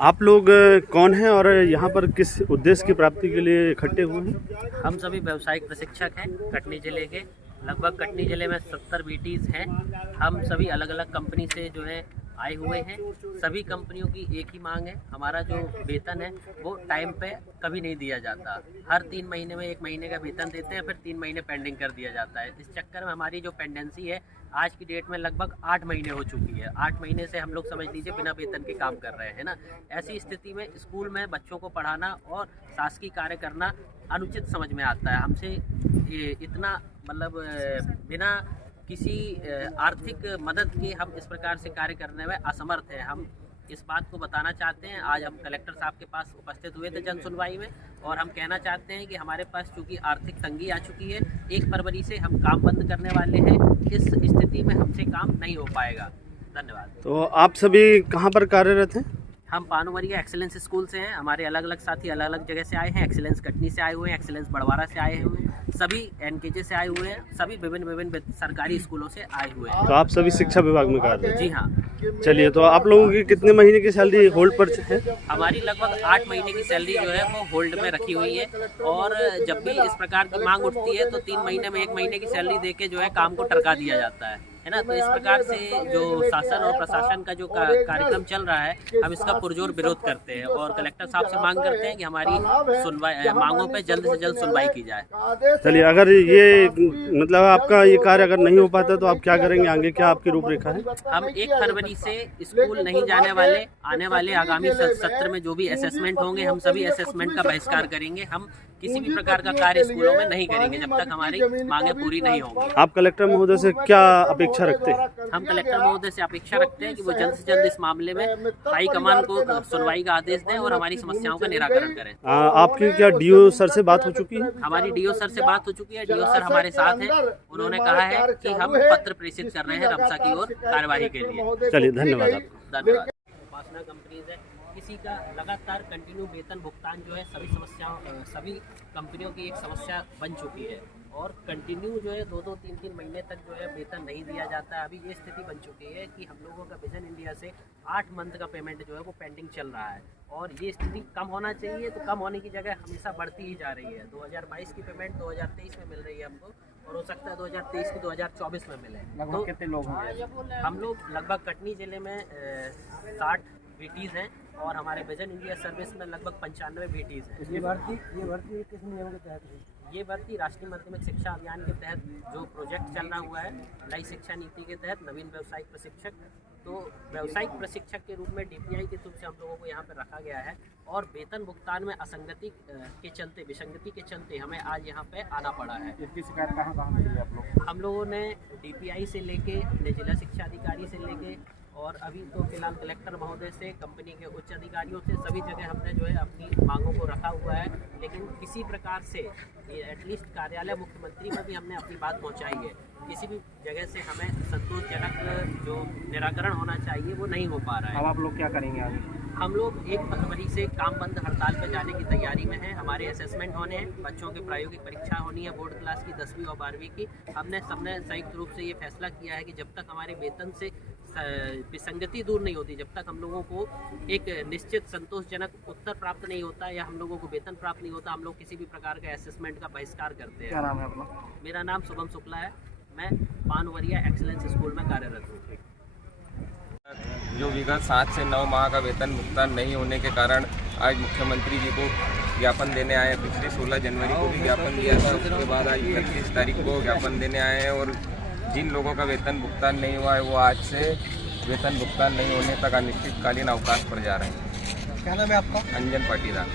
आप लोग कौन हैं और यहाँ पर किस उद्देश्य की प्राप्ति के लिए इकट्ठे हुए हैं? हम सभी व्यावसायिक प्रशिक्षक हैं कटनी जिले के। लगभग कटनी जिले में 70 बीटीज़ हैं। हम सभी अलग अलग कंपनी से जो है आए हुए हैं। सभी कंपनियों की एक ही मांग है, हमारा जो वेतन है वो टाइम पे कभी नहीं दिया जाता। हर 3 महीने में 1 महीने का वेतन देते हैं, फिर 3 महीने पेंडिंग कर दिया जाता है। इस चक्कर में हमारी जो पेंडेंसी है आज की डेट में लगभग 8 महीने हो चुकी है। 8 महीने से हम लोग समझ लीजिए बिना वेतन के काम कर रहे हैं ना। ऐसी स्थिति में स्कूल में बच्चों को पढ़ाना और शासकीय कार्य करना अनुचित समझ में आता है। हमसे ये इतना मतलब बिना किसी आर्थिक मदद के हम इस प्रकार से कार्य करने में असमर्थ हैं। हम इस बात को बताना चाहते हैं। आज हम कलेक्टर साहब के पास उपस्थित हुए थे जन सुनवाई में, और हम कहना चाहते हैं कि हमारे पास चूँकि आर्थिक तंगी आ चुकी है, 1 फरवरी से हम काम बंद करने वाले हैं। इस स्थिति में हमसे काम नहीं हो पाएगा। धन्यवाद। तो आप सभी कहाँ पर कार्यरत हैं? हम पानुवरिया एक्सीलेंस स्कूल से हैं। हमारे अलग अलग साथी अलग अलग जगह से आए हैं। एक्सीलेंस कटनी से आए हुए हैं, एक्सीलेंस बड़वारा से आए हुए हैं, सभी एनकेजे से आए हुए हैं, सभी विभिन्न सरकारी स्कूलों से आए हुए हैं। तो आप सभी शिक्षा विभाग में कार्यरत हैं? जी हाँ। चलिए, तो आप लोगों की कितने महीने की सैलरी होल्ड पर है? हमारी लगभग 8 महीने की सैलरी जो है वो होल्ड में रखी हुई है, और जब भी इस प्रकार की मांग उठती है तो 3 महीने में 1 महीने की सैलरी देके जो है काम को टरका दिया जाता है ना। तो इस प्रकार से जो शासन और प्रशासन का जो कार्यक्रम चल रहा है, हम इसका पुरजोर विरोध करते हैं और कलेक्टर साहब से मांग करते हैं कि हमारी मांगों पे जल्द से जल्द सुनवाई की जाए। चलिए, अगर ये मतलब आपका ये कार्य अगर नहीं हो पाता तो आप क्या करेंगे आगे? क्या आपकी रूपरेखा है? हम 1 फरवरी से स्कूल नहीं जाने वाले। आने वाले आगामी सत्र में जो भी असेसमेंट होंगे, हम सभी असेसमेंट का बहिष्कार करेंगे। हम किसी भी प्रकार का कार्य स्कूलों में नहीं करेंगे जब तक हमारी मांगे पूरी नहीं होंगी। आप कलेक्टर महोदय से क्या अपेक्षा रखते हैं? हम कलेक्टर महोदय से अपेक्षा रखते हैं कि वो जल्द से जल्द इस मामले में हाई कमान को सुनवाई का आदेश दें और हमारी समस्याओं का निराकरण करें। आपकी क्या डीओ सर से बात हो चुकी है? हमारी डीओ सर से बात हो चुकी है। डीओ सर हमारे साथ हैं। उन्होंने कहा है कि हम पत्र प्रेषित कर रहे हैं रमसा की ओर कार्यवाही के लिए। चलिए, धन्यवाद आपको। धन्यवाद। उपासना कंपनीज है, किसी का लगातार कंटिन्यू वेतन भुगतान जो है सभी कंपनियों की एक समस्या बन चुकी है, और कंटिन्यू जो है 2-2, 3-3 महीने तक जो है वेतन नहीं दिया जाता है। अभी ये स्थिति बन चुकी है कि हम लोगों का विजन इंडिया से 8 मंथ का पेमेंट जो है वो पेंडिंग चल रहा है, और ये स्थिति कम होना चाहिए, तो कम होने की जगह हमेशा बढ़ती ही जा रही है। 2022 की पेमेंट 2023 में मिल रही है हमको, और हो सकता है 2023 की 2024 में मिले। लगभग कितने लोग होंगे? हम लोग लगभग कटनी जिले में 60 बीटीज़ हैं, और हमारे विजन इंडिया सर्विस में लगभग 95 बीटीज़ हैं। ये भर्ती किस नियम के तहत है? ये भर्ती राष्ट्रीय माध्यमिक शिक्षा अभियान के तहत जो प्रोजेक्ट चल रहा हुआ है, नई शिक्षा नीति के तहत नवीन व्यावसायिक प्रशिक्षक, तो व्यावसायिक प्रशिक्षक के रूप में डीपीआई के रूप से हम लोगों को यहाँ पर रखा गया है, और वेतन भुगतान में असंगति के चलते, विसंगति के चलते हमें आज यहाँ पे आना पड़ा है। इसकी शिकायत कहाँ मिली है आप लोग? हम लोगों ने डीपीआई से लेके अपने जिला शिक्षा अधिकारी से लेके, और अभी तो फिलहाल कलेक्टर महोदय से, कंपनी के उच्च अधिकारियों से, सभी जगह हमने जो है अपनी मांगों को रखा हुआ है, लेकिन किसी प्रकार से एटलीस्ट कार्यालय मुख्यमंत्री में भी हमने अपनी बात पहुंचाई है। किसी भी जगह से हमें संतोषजनक जो निराकरण होना चाहिए वो नहीं हो पा रहा है। अब आप लोग क्या करेंगे आगे? हम लोग 1 फरवरी से काम बंद हड़ताल पर जाने की तैयारी में हैं। हमारे असेसमेंट होने हैं, बच्चों की प्रायोगिक परीक्षा होनी है, बोर्ड क्लास की 10वीं और 12वीं की। हमने सबने संयुक्त रूप से ये फैसला किया है कि जब तक हमारे वेतन से विसंगति दूर नहीं होती, जब तक हम लोगों को एक निश्चित संतोषजनक उत्तर प्राप्त नहीं होता या हम लोगों को वेतन प्राप्त नहीं होता, हम लोग किसी भी प्रकार का असेसमेंट का बहिष्कार करते हैं। क्या नाम है अपना? मेरा नाम शुभम शुक्ला है। मैं पानुवरिया एक्सीलेंस स्कूल में कार्यरत हूँ। जो विगत 7 से 9 माह का वेतन भुगतान नहीं होने के कारण आज मुख्यमंत्री जी को ज्ञापन देने आए। पिछले 16 जनवरी को भी ज्ञापन दिया था, उसके बाद आज 31 तारीख को ज्ञापन देने आए हैं, और जिन लोगों का वेतन भुगतान नहीं हुआ है वो आज से वेतन भुगतान नहीं होने तक अनिश्चितकालीन अवकाश पर जा रहे हैं। क्या नाम है आपका? अंजन पाटीदार।